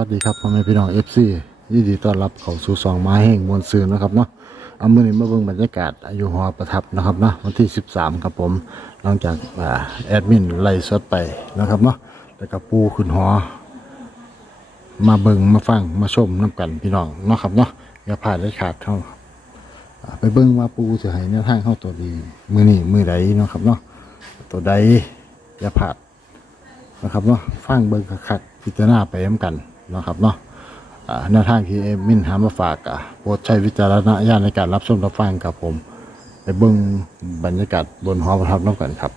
สวัสดีครับพ่อแม่พี่น้องเอฟซียินดีต้อนรับเข้าสู่สองไม้แห่งมวลซืนนะครับเนาะเอามือนี้มาเบิ่งบรรยากาศอายุหอประทับนะครับเนาะวันที่ 13ครับผมหลังจากอ่าแอดมินไล่สดไปนะครับเนาะแล้วก็ปูขึ้นหอ มาเบิ่งมาฟังมาชมน้ำกันพี่น้องเนาะครับเนาะอย่าพลาดได้ขาดเท่าไปเบิ่งว่าปูจะให้แนวทางเข้าตัวดีมือนี้มือใดเนาะครับเนาะตัวใดอย่าพลาดนะครับเนาะฟังเบิ่งคักๆพิจารณาไปน้ำกัน นะครับเนาะอ่าแนวทางที่เอมินหามาฝากอะโปรดใช้วิจารณญาณในการรับชมรับฟังครับผมไปเบิ้งบรรยากาศบนหอประทับน้องกันครับ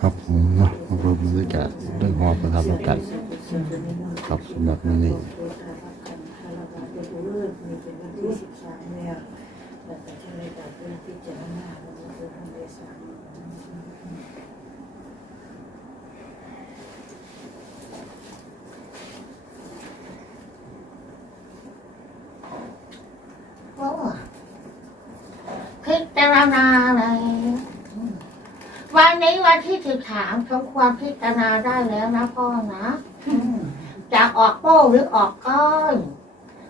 ครับผมเนาะมาเบิ่งบรรยากาศด้วยหอประทับน้องกันครับสำหรับมื้อนี้ รณาเลยวันนี้วันที่สิบสามสมควรพิจารณาได้แล้วนะพ่อนะจะออกโป้หรือออกก้อน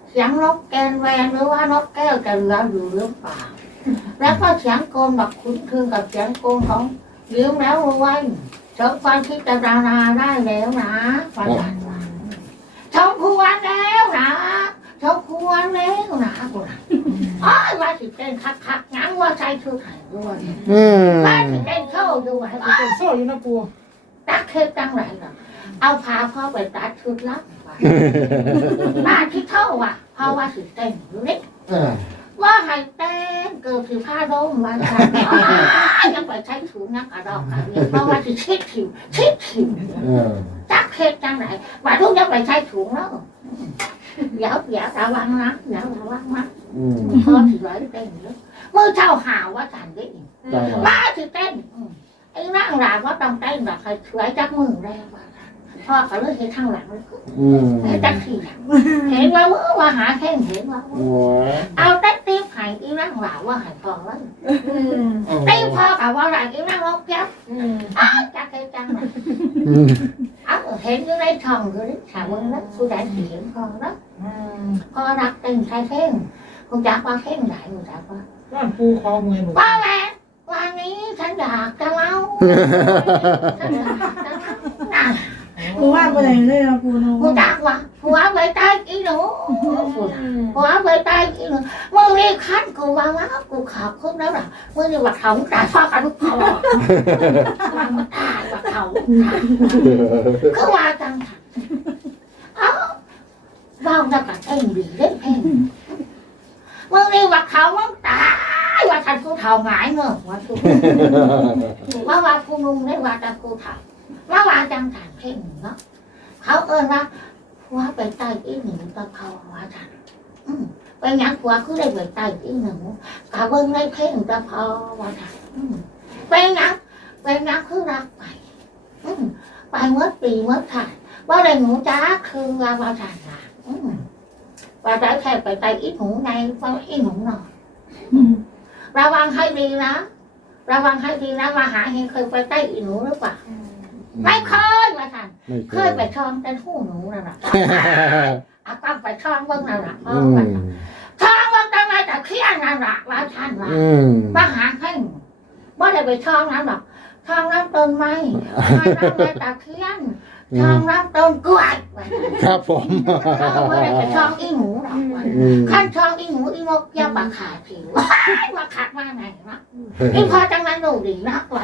เสียงนกแกนแวนหรือว่านกแก้วจะเหลืออยู่หรือเปล่าแล้วก็เสียงโกนแบบคุ้นคืนกับเสียงโกนของลิ้วแล้ววันสมควรพิจารณาได้แล้วนะวันนั้นวันสมควรแล้วนะสมควรแล้วนะกูนะ อ้อยว่าสิเต้นคักคักๆงั้นว่าใช้ชุดไทยด้วยอืมว่าสิเต้นเข้าด้วยเป็นโซ่อยู่นะปูตักเคปตั้งไหนหรอเอาพาพ่อไปตัดชุดลับมาที่เท่าว่ะเพราะว่าสิเต้นอยู่นี่ ว่าให้เต้นเกิดสิผ้าร่มมาใส่ยังไปใช้ถุงนักกระดอกกระเรียนเพราะว่าสิชิดถิวชิดถิวตักเคปตั้งไหนว่าทุกยังไปใช้ถุงแล้วเดี๋ยวเดี๋ยวระวังนะเดี๋ยวระวังนะอืมพอถือไว้เต้นเยอะมือเช่าหาว่าฉันได้อีกจังหวะบ้าถือเต้นอืมไอ้นั่งหลานว่าต้องเต้นแบบใครถือไว้จักมือแรกว่าซั่น พ่อเขาเลยเห็นข้างหลังเลยอืมเห็นจักขี่เห็นว่ามือว่าหาแข้งเห็นว่า โอ้ยเอาเต้นตีบใหายอีนั่งหลานว่าใหายพอแล้วตีบพอกับว่าหลานอีนั่งลบยับอ้าวจักเห็นจังเลยอืมเอาเห็นอยู่ในช่องอยู่นี่ถามมึงนะกูได้เห็นพอแล้วพอรักเต้นใช้เพ่งคงจักว่าเพ่งไหนมึงจักว่าว่านปูคอมวยหนูว่าแม่วันนี้ฉันอยากจะเล่าฉันอยากจะเล่า น่ะปูว่าไปไหนเลยนะปูน้องกูจักว่าหัวไปใต้อีหนูหัวไปใต้อีหนูมึงนี่คันกูว่าว่ากูขอบคุณแล้วล่ะมึงนี่ว่าเขาจ่ายฟ้ากันทุกคนว่ามาตายว่าเขาคือว่าจังค่ะเอ้าเว้าแล้วกันเองดีเล่นเพลงมึงนี่ว่าเขามึงตายว่าฉันกูเท่าหงายเงอะว่าทุกว่าว่าผู้นุ่งได้ว่าจะกูถา มว่าว่าจังถามเพ่งเนาะเขาเอิ้นว่าผัวไปใต้อีหนูตะเขาว่าจันอืมไปหยังผัวคือได้ไปใต้อีหนูกะเบิ่งได้เพ่งตะเขาว่าจันอืมไปหยังไปหยังคือรักไป อืมไปเมื่อปีเมื่อถ่ายว่าได้หนูจ้าคือว่าว่าจันล่ะอืมว่าได้แค่ไปใต้อีหนูในว่าอีหนูหน่อยระวังให้ดีนะระวังให้ดีนะมาหาเฮงเคยไปใต้อีหนูหรือเปล่า ไม่เคยมาทันไม่เคยไปช่องแต่หูหนูนั่นแหละอาป้าไปช่องเบิ้งนั่นแหละเออือไปมช่องเบิ้งตั้งแต่แต่เคียนนั่นแหละว่าท่านว่า อืม มาหาเฮงว่าได้ไปช่องนั้นหรอกช่องน้ำต้นไม้ช่องน้ำแต่ตะเคียน ช่องน้ำต้นกล้วยว่าครับผมว่าได้ไปช่องอีหนูหรอกว่าอืมขั้นช่องอีหนูอีนกยาปากขาดผิวว่าขาดมาไหนนะอีพอจังนั้นดูดีนักว่า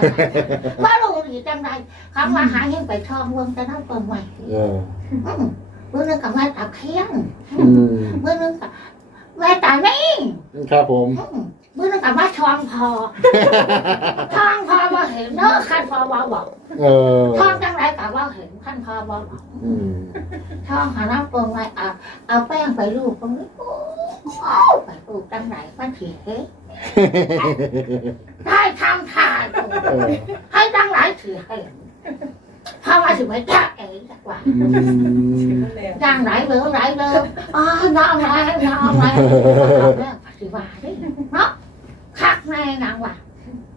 ว่าดูดีจังไรคำว่าหาเห็นไปช่องเมืองแต่น้ำเปิดใหม่เออเมื่อนึงกับแม่ตาเคียนอืมเมื่อนึงกับแม่ตานี่ครับผมเมื่อนึง กับว่าช่องพอช่องพอว่าเห็นเนอะขั้นพอว่าบอกเออช่องจังไรกับว่าเห็นขั้นพอว่าบอกอืมช่องหาน้ำเปิดใหม่เอาเอาแป้งไปลูบตรงนี้โอ้ไปลูบจังไรมันถีเฮ้ได้ทำถ่ายเออให้ตั้งหลายถือให้พามาถึงไม่จ้าเอ๋จักว่าอืมจ้างไหนเหลือไหนเลยอ๋อน้องไรน้องไรเอาเรื่องปฏิวัติเนาะ คักแน่นางว่า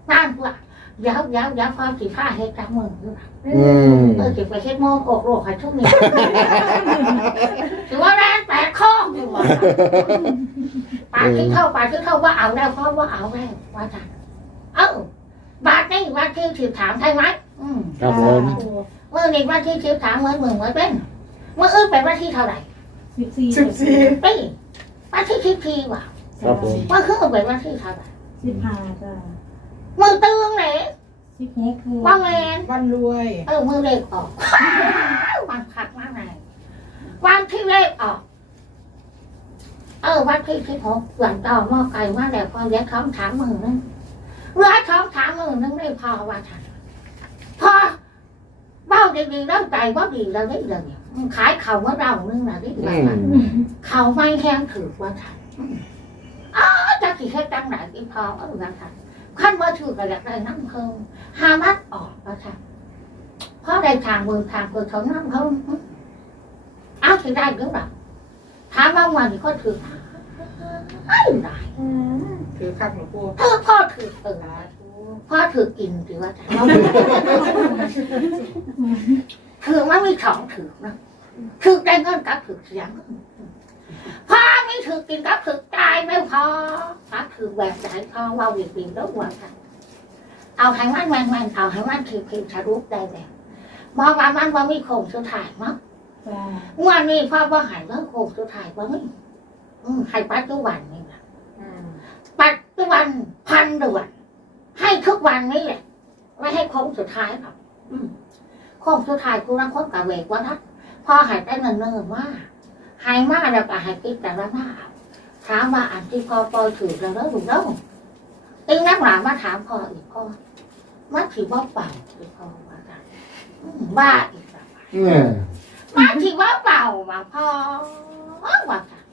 นั่นว่าเดี๋ยวเดี๋ยวเดี๋ยวพอสิผ้าเฮ็ดจังมืออยู่ล่ะอืมเออสิไปเฮ็ดโมงอกโลกให้ทุกนี้ถือว่าแรงแปดข้ออยู่ว่ะปาดที่เข้าปาดที่เข้าว่าเอาแล้วเพราะว่าเอาแล้วว่าจังเอ้าบาทนี่วันที่สิบสามใช่ไหมอืมครับผมเมื่อนี้วันที่สิบสามเมื่อหมื่นเมื่อเป็นเมื่ออื่นเป็นวันที่เท่าไหร่สิบสี่สิบสี่ปีวันที่สิบสี่ว่ะครับผมเมื่อคืนเป็นวันที่เท่าไหร่ สิบห้าจ้ามือตึงไหนสิบหกว่าแมนวันรวยเออมือเลขออกวันพักมากไหนวันที่เลขออกเออวันที่สิบหกหลังต่อหม้อไก่มาแล้วพอเลี้ยงท้องถามมือนึงเลี้ยงท้องถามมือนึงได้พอว่าฉันพอเบ้าดีๆแล้วใจว่าดีแล้วได้เลยขายเข่าเมื่อเรานึงนะได้อืเลยมเขาไม่แห้งถือว่าฉันอ๋ อจะกี่แค่จังไหนอีพอเออว่าฉันขั้นว่าถือก็อยากได้น้ำเพิ่มหามัดออกว่าฉันเพราะได้ทางมือทางมือเขาน้ำเพิ่มเอาสิได้หรือเปล่าถามว่าวันนี้ก็ถือไม่ได้ถือคักหลวงปู่เธอพ่อถือเออพ่อถือกินถือว่าฉันถือมันมีสองถือนะถือได้เงินกับถือเสียงพ่อ ไม่ถือกินกับถือตายไม่พอถ้าถือแบบไหนพอว่าวิบินแล้วหัวกันเอาให้มันมันมันเอาให้มันถือคือทะลุได้แบบบอกว่ามันว่ามีโคงสุดท้ายมั้งจ้าวันนี้พ่อว่าหายแล้วโคงสุดท้ายว่าไม่อืมให้ปัจจุบันนี่แหละปัจจุบันพันเดือนให้ทุกวันนี่แหละไม่ให้โค้งสุดท้ายหรอกอืมโค้งสุดท้ายกูรังคนกับเวกว่านะพ่อใหายได้เงินเนินว่า หายมากแล้วก็หายติดแต่ละหน้าถามว่าอันที่พอปล่อยถือแล้วแล้วถูกแล้วอีกนักหลานมาถามพ่ออีกพ่อมาถือว่าเปล่าคือพ่อว่ากันอืมบ้าอีกแล้วเนี่ยมาถือว่าเปล่ามาพ่อว่ากัน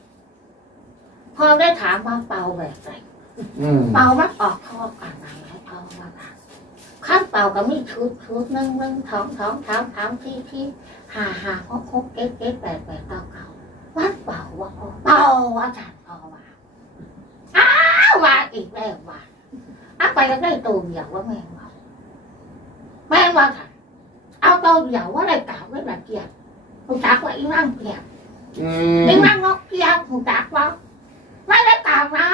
พ่อได้ถามว่าเปล่าแบบไหนอืมเปล่ามันออกข้อกันไหนให้พ่อว่ากันขั้นเปล่าก็มีชุดชุดหนึ่งหนึ่งสองสองสามสามที่ที่ห้าห้าหกหกเจ็ดเจ็ดแปดแปดเก้าเก้า วัดเป่าว่าพ่อเป่าว่าจัดพ่อว่าอ้าวว่าอีกแล้วว่าอ้าไปแล้วได้ตัวเดียวว่าแม่งว่าแม่งว่าค่ะเอาตัวเดียวว่าได้กล่าวไว้แบบเกียรคุณจักว่าอีนั่งเกียรอือีมนั่งนกเกียรคุณจักว่าไม่ได้กล่าวนะ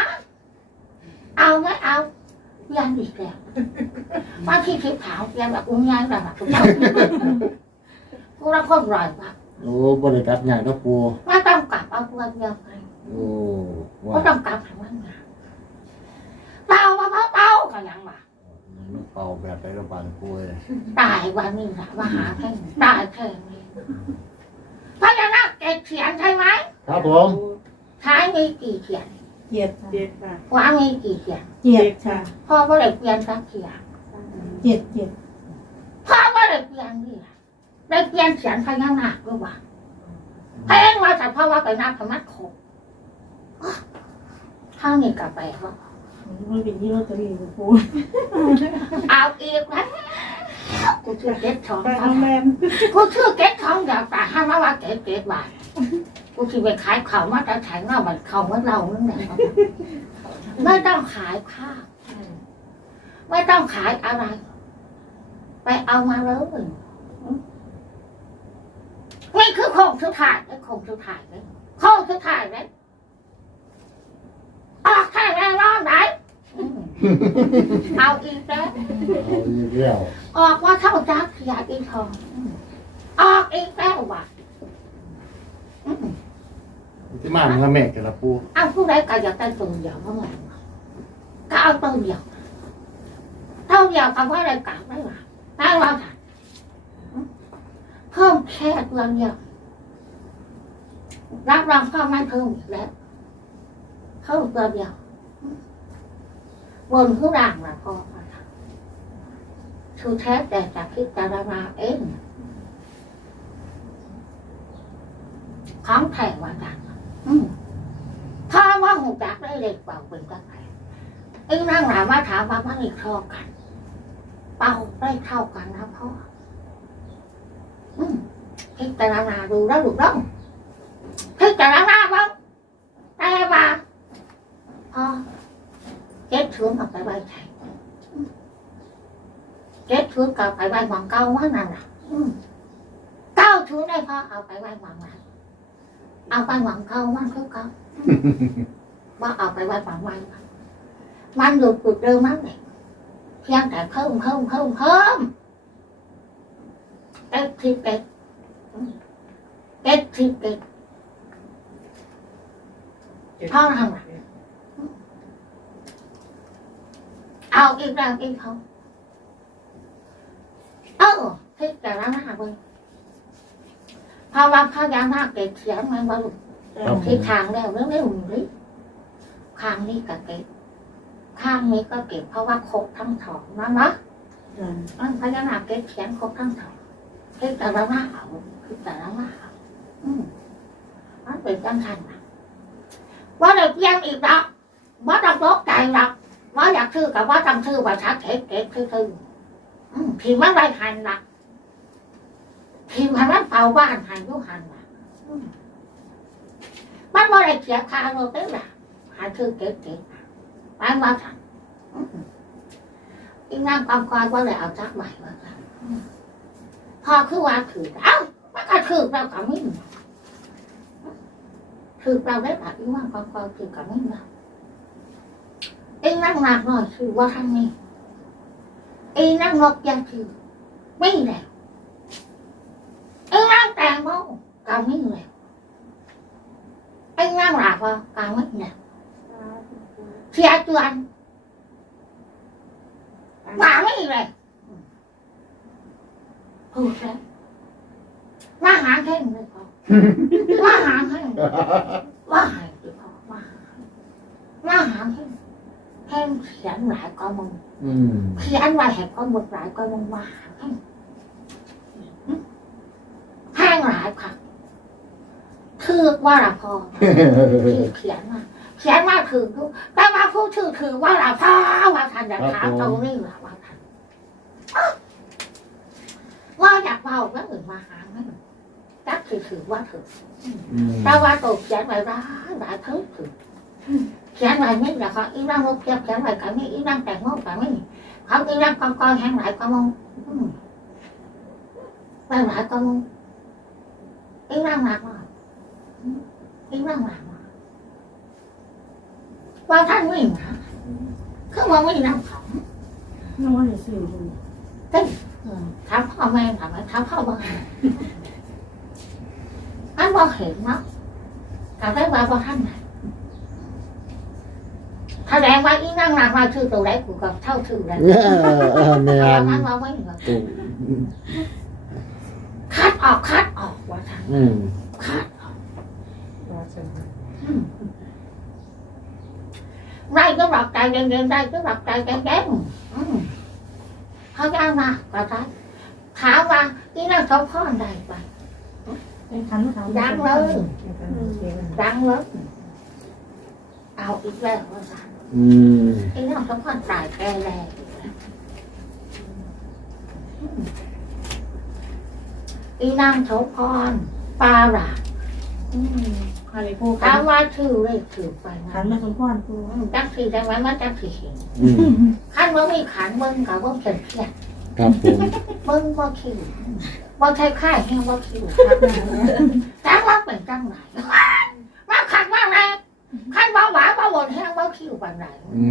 เอาไม่เอายังอีกแล้วว่าที่ทิพย์ขาวเกียรแบบอุ้งยังแบบคุณจักกูรักคนรอยว่า โอ้บริการใหญ่นะปูไม่ต้องกลับเอาตัวเดียวไปโอ้ว่าก็ต้องกลับทางนั้นไงเป่ามาเป่าเป่ากันยังวะเป่าแบบไรระบาดปูเลยตายวันนี้แหละมาหาแค่นี้ตายแค่นี้พญานาคเจ็ดเขียนใช่ไหมครับผมท้ายมีกี่เขียนเจ็ดเจ็ดค่ะขวามีกี่เขียนเจ็ดค่ะพ่อก็เลยเปลี่ยนสักเขียนเจ็ดเจ็ด พ่อก็เลยเปลี่ยนนี่แหละ ได้เปลี่ยนเขียนพญานาคด้วยวะเพลงมาแต่พ่อว่าไปนับธรรมะโคกข้างนี้กลับไปว่ามันเป็นยี่ห้อตอรี่หลวงปู่เอาอีกแล้วกูเชื่อเก็ตทองไปโรงแรมกูชื่อเก็ตทองอยากแต่ห้ามว่าว่าเก็ตเก็ตบาทกูที่ไปขายเขามาแต่แข็งเรามันเขาเมื่อเรานั่นแหละไม่ต้องขายข้าวไม่ต้องขายอะไร ไปเอามาเลย นี่คือโคงสุดท้ายไอ้โคงสุดท้ายเลยโคงสุดท้ายเลยออกแค่แรงร้อนไหนอืมเอาอีกแล้วเอาอีกแล้วออกว่าเท่าจักขยายอีกทองอืมออกอีกแล้วว่ะอืมที่มามันละแม่กันละปูเอาผู้ใดก็อยากได้ตัวเดียวเมื่อไหร่วะก็เอาตัวเดียวเท่าเดียวกับว่าอะไรกลับได้หรอได้ว่าค่ะอืม เพิ่มแค่ตัวเดียวรับรองพ่อไม่เพิ่มอีกแล้วเพิ่มตัวเดียวบนผู้ร่างละพอค่ะชูแท้แต่จะพิจารณาเองของแท้ว่าจังถ้าว่าหูจักได้เล็กเป่าเป็นจังไงไอ้นั่งหลามาถามว่ามันอีกเท่ากัน เป่าได้เท่ากันนะพ่อ อืมพิจารณาดูแล้วดูแล้วพิจารณาบ้างแต่ว่าพ่อเจ็ดถึงเอาไปไว้ใช้อืมเจ็ดชุดก็ไปไว้หวังเก้าว่านั่นน่ะอืม เก้าชุดได้พอเอาไปไว้หวังไหนเอาไปหวังเก้ามันคือเก้าว่าเอาไปไว้หวังไว้มันอยู่จุดเดิมมั้งเนี่ยเพียงแต่เพิ่มเพิ่มเพิ่มเพิ่มเต็ดที่เต็ดอืมเต็ดที่เต็ดพ่อทำอะเอาอีกแล้วอีกเขาเออที่แต่ละหน้าเว้ยภาวะพยานาคเกิดเสียงมันบรรลุครับผที่มทางแล้วเรื่องไม่หุ่นเลยข้างนี้ก็เก็บข้างนี้ก็เก็บเพราะว่าครบทั้งสองนะเนาะจ้ะมันพญานาคเก็บเสียงครบทั้งสอง ที่แต่ละหน้าเอาที่แต่ละหน้าเอาอืมมันเป็นจังทันว่าเด็กเรียังอีกดอกว่าต้องตกใจดอกว่าอยากซื้อกับว่าต้องซื้อว่าชักเก็บเก็บซื้อซื้ออืมทีมันไรหันละทีมันมันเป่าบ้านหันยุหันละอืมมันว่าอะไรเสียคาเรเต้ละหาซื้อเก็บเก็บมันว่าสั่งอืมอีนั่งความคอยว่าเลยเอาจักใหม่ว่าสั่ง พอคือว่าถือเอ้ามันก็ถือเรากับมิ่งถือเราได้แบบอีนั่งความคอยถือกับมิ่งเราเอ็งนั่งหนักหน่อยคือว่าทางนี้เอ็งนั่งนกยังคือไม่แล้วเอ็งนั่งแตงโมกับไม่แล้วเอ็งนั่งหลับว่ากับไม่แล้วเสียจวนว่าไม่เลย พูดแล้วว่าหาแค่นี้เลยพอว่าหาแค่นี้ว่าหาคือพอว่าหาว่าหาแค่นี้แค่เขียนหลายก็มึงอืมเขียนไว้ให้ก็หมดหลายก็มึงว่าหาแค่นี้แห้งหลายค่ะคือว่าละพอคือเขียนมาเขียนมาถือทุกแต่ว่าผู้ถือถือว่าละพ่อว่าทันอยากถามตรงนี้แหละว่าทันอ๊ะ ว่าอยากเบาแล้วอื่นมาหาไม่จักถือถือว่าถืออืมแต่ว่าตัวเขียนไว้ร้ายหลายเท่าถือเขียนไว้ไม่ละค่ะอีนั่งรถเทียบเขียนไว้กันไม่อีนั่งแต่งโมกันไม่เขาอีนั่งกองกองแห้งหลายก็มองอืมไปหลายก็มองอีนั่งหนักมากอืมอีนั่งหนักมากว่าท่านวิ่งนะคือว่าวิ่งน้ำเขาน้องว่าจะซื้อดูอืม ถามพ่อแม่ถามไหมถามพ่อบ้างอันว่เห็นเนาะแต่ได้ว่าว่ท่านไหนแสดงว่าอีนั่งนางมาชื่อตัวไหนกูก็เท่าชื่อแล้วแม่แต่นมันว่าไม่เหมือนตู้คัดออกคัดออกว่าท่านคัดออกได้ก็หลับใจเย็นๆได้ก็หลับใจแก่ๆอืมเขา ย่างมาก็ได้ถามว่าอีนั่งเขาพ่อได้ไปเป็นขันเขาดังเลยดังเลยเอาอีกแล้วว่าสั่นอืมไอ้น้องต้องคนตายแก่แรงอีกแล้วอีนางโสพรปาระอืม อะไรพวกถามว่าชื่อเลยถือไปขันะนมาสมพรปูจักสีได้ไหมว่าจักสีเห็นอืมขั้นว่าไม่ขันเบิ้งกับว่าเขียนเขียนครับผมเบิ้งว่าคิวว่าใช่ค่ายแห้งว่าคิวแต่ว่าเป็นจังไหนว่าขันว่าแรงขั้นว่าหวานว่าวนแห้งว่าคิวปันไหนอื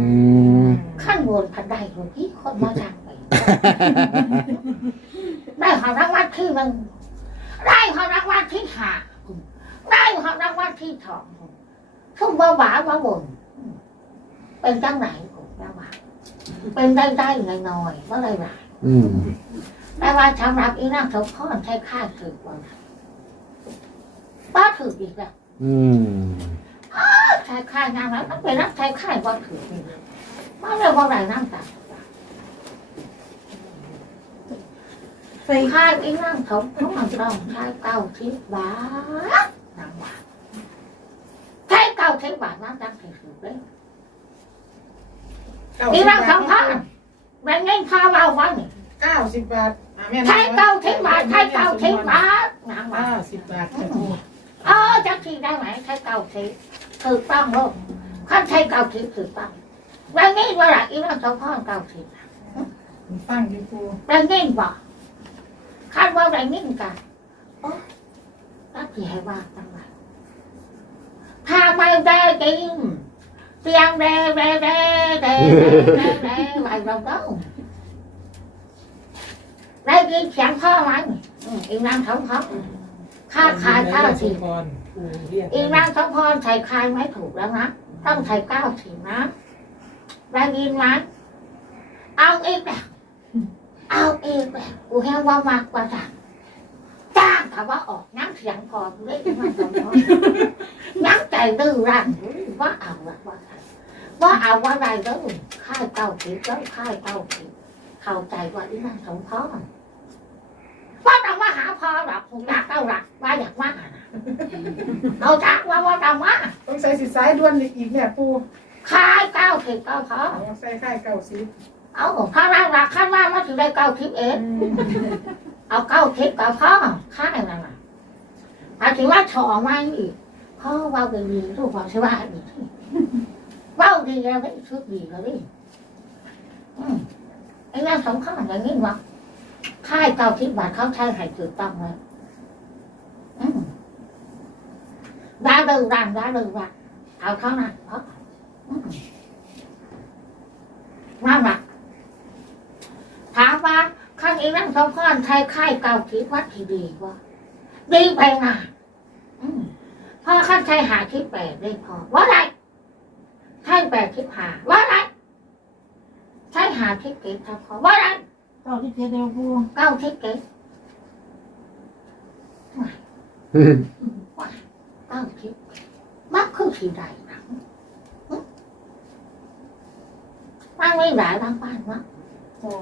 ม ขั้นวนพันได้หรือพี่คนมาจังไป ได้ของรางวัลที่หนึ่งได้ของรางวัลที่ห้า ได้ของรางวัลที่สองชุ่มว่าหวานว่าวนเป็นจังไหนผมว่าหวานเป็นได้ได้หน่อยๆว่าได้หลายอืมแต่ว่าสำหรับอีนั่งสมพรใช้ค่าถือว่าป้าถืออีกแล้วอืมใช้ค่างานแล้วต้องไปรับใช้ค่ายว่าถือนี่มาเรียกว่าอะไรนั่งตัดใส่ค่ายอีนั่งสมพรต้องใช้เก้าสิบบาทนางว่า ใช้เก้าบาทนั่งจังถือเลยอีนั่งสมพรแรงเงินพาเราวันเก้าสิบบาทใช้เก้าสิบบาทใช้เก้าสิบบาทนางว่าเก้าสิบบาทเออจักทีได้ไหมใช้เก้าสิบถูกต้องลูกขั้นใช้เก้าสิบถูกต้องวันนี้ว่าละอีนั่งสมพรเก้าสิบฟังอยู่ปูได้ยินบ่คาดว่าได้ยินกันโอ้ก็ที่ให้ว่าจังหวะ ถ้าไม่ได้จริงเตียงแดแดแดแดแดแดไหวเราเด้อได้ยินเสียงพ่อไหมอืมอีนางท้องท้องค่าขายเก้าสิบพรปูเรียกอีนางท้องพรใส่คายไม่ถูกแล้วนะต้องใส่เก้าสิบนะได้ยินไหมเอาอีกแล้วเอาอีกแล้วกูแค่ว่ามากกว่าจ้ะจ้างแต่ว่าออกนั่งเสียงพอเลยมันตรงนั้ นนั่งใจดื้อรั้นว่าเอาละว่าใครว่าเอาว่าอะไรเด้อค่ายเก้าสิบแล้วค่ายเก้าสิบเข้าใจว่าอีนางสมพรว่าต้องมาหาพอหรอกผมอยากเอาหลักว่าอยากมาน่ะเอาจากว่าว่าต้องมาต้องใส่สิสายด่วนอีกเนี่ยปูค่ายเก้าสิบก็พอเอาใส่ค่ายเก้าสิบเอาข้างล่างหลักข้างล่างมันถึงได้เก้าสิบเอ็ดเอาเก้าสิบก็พอค่ายนั่นน่ะอาถือว่าชอมาอีก พ่อว่าไปดีลูกบอกใช่ว่าอีว่าดีแล้วได้ชุดดีแล้วดิอืมไอ้นั่นสำคัญอย่างนี้วะค่ายเก้าสิบบาทเขาใช้ให้ถูกต้องเลยอืมด้เดินรันได้เดินรันเอาเท่านั้นเพราะอืมว่าหนักถามว่าข้างอีนั่งสองคนใช้ค่ายเก่าทิศวัดที่ดีวะดีไปนะอืม พ่อข้างใช้หาที่แปดได้พอว่าไรใช่แปดที่หาว่าไรใช่หาที่เก็บทับพอว่าไรเก้าที่เจ็ดเดียวปูเก้าที่เก็บเก้าที่มักคือสีใดนะหึมันไม่หลายบางบ้านมั้งจ้า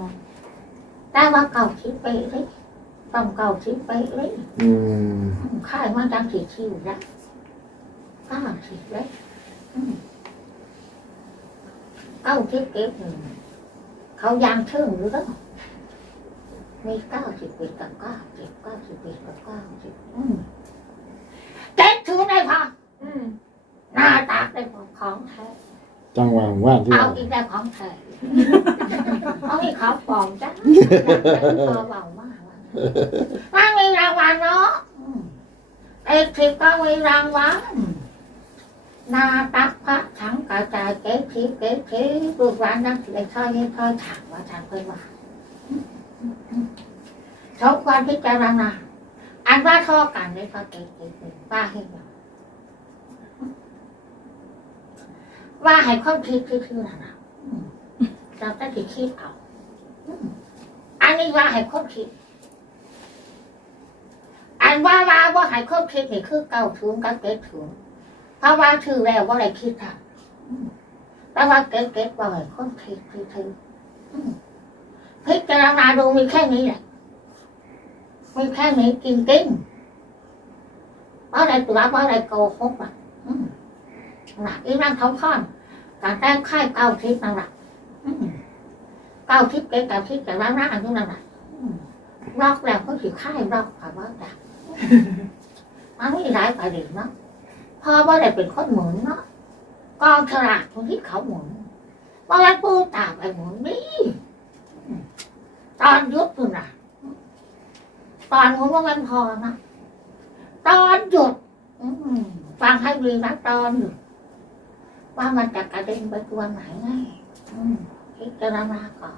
แต่ว่าเก่าชิปไปเลยต้องเก่าชิปไปเลยอืมค่ายมันจังสีคิวแล้ว เก้าชิปเลยอืมเก้าชิปเก็บหนึ่งเขายางเชื่องหรือเปล่ามีเก้าสิบเอ็ดกับเก้าสิบเก้าสิบเอ็ดกับเก้าสิบอืมเจ็ดถือได้พออืมหน้าตาได้พอของแท้จังหวะว่านที่เอาเราอีกได้ของแท้เอาให้เขาปลอมจ้ะพอเบามากว่ะไม่มีรางวัลเนาะอืมเอกสิบก็มีรางวัล นาตักพระถังกระจายเก็บทิเก็บทิพลูกหลานนักเลยค่อยค่อยถังว่าถังเพื่อนว่าชอบความพิจารณาอันว่าท่อกันเลยก็เก็บเก็บเก็บว่าให้เราว่าให้ความคิดคือคือนะนะเราต้องคิดคิดเอาอันนี้ว่าให้ความคิดอันว่าว่าว่าใหายครบคิดนี่คือเก้าถุงกับเก็ดถุง เพราะว่าถือแล้วว่าอะไรคิดค่ะอืมแต่ว่าเก็ดเก็ดว่าอะไรครบคิดคือถืออืมพิจารณาดูมีแค่นี้แหละมีแค่นี้จริงจริงๆว่าอะไรตัวว่าอะไรโกหกอะหนักอีนั่งท้องค้อนการแต่งค่ายเก้าทิศนั่นแหละเก้าทิศเก็ดเก้าทิศแต่ว่าหน้าอันนี้นั่นแหละรอกแล้วก็ถือค่ายรอกค่ะว่าจ้ะมันไม่ร้ายไปเลยเนาะ พอว่าได้เป็นคนหมุนเนาะกองฉลากคนที่เขาหมุนว่าแล้วปูตามไปหมุนนี่ตอนยุดนู่นะตอนหมุนว่ามันพอนะตอนหยุดฟังให้ดีนะตอนหยุดว่ามันจะกระเด็นไปตัวไหนไงพิจารณาก่อน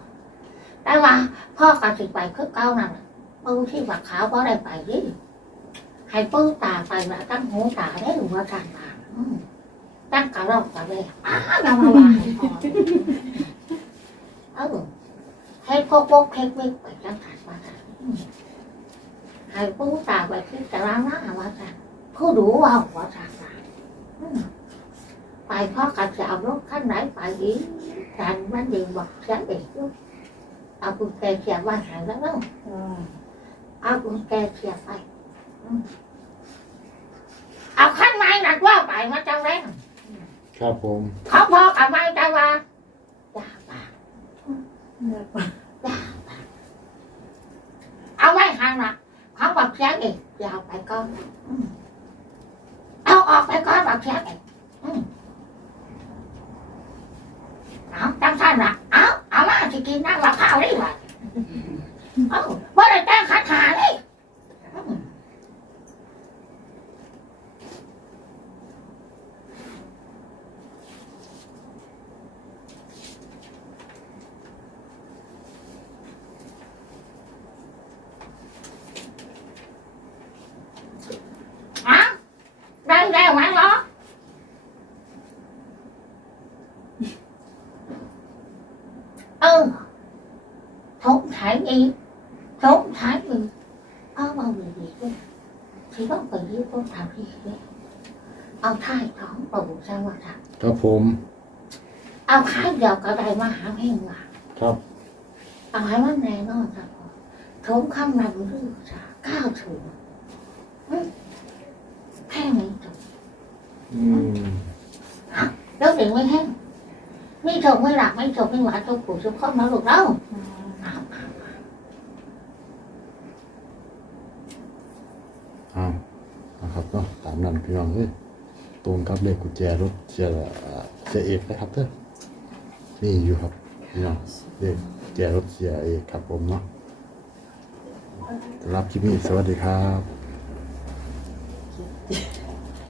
แต่ว่าพ่อกระสิไปคือเก้านั่นน่ะปูที่ว่าขาวเพราะอะไรไปดิ ให้ปื้ตาไปแล้วตั้งหูตาได้หรือว่าทางตาอืมตั้งกระรอกกระเลยอ้าวยังมาว่าให้พอเออให้พวกพวกเค้กวิกไปจังขัดว่าทางอืมให้ปื้ตาไปที่จะร้างหน้าว่าทางผู้ดูว่าว่าทางตาอืมไปเพราะกันจะเอารถขั้นไหนไปอีกการมันดีบอกฉันเด็กลูกเอากุญแจเสียบไว้หายแล้วเนาะจ้าเอากุญแจเสียบไป เอาขั้นไม้หนักว่าไปมาจังเลยครับผมเขาพอกับไม้จังว่าอย่าปากเนี่ยปะอย่าปากเอาไว้ห่างนะเขาบอกเสียงเองอย่าเอาไปก่อนอืมเอาออกไปก่อนบอกเสียงเองอืมเอาจังสั้นละเอาเอามาสิกินนั่งละข้าวนี่วะเอ้าว่าได้แต่งคาถาเลยอะได้ได้ไหมเหรอเออ thống thái đi thống thái đi áo bao bì bì đi chỉ có bì đi có thảo đi đi ao thái thống bầu sao mà thảo ครับผม ao thái giờ cả đây mà hảo hay mà ครับ ao thái vấn đề nó là sao thống không làm được sao cao thủ Ừ. theo mình thủ อืม đâu để mới hết mi thủ mới làm mấy thủ mới ngoại thủ của chúng không nói được đâu à, อ้าวนะครับเนาะตามนั้นพี่น้องเอ้ยตรงกับเลขกุญแจรถเสียเอ่อเสียเอกนะครับเด้อ นี่อยู่ครับพี่น้องเด็กแจรถเสียเอกครับผมเนาะสำหรับคลิปนี้สวัสดีครับ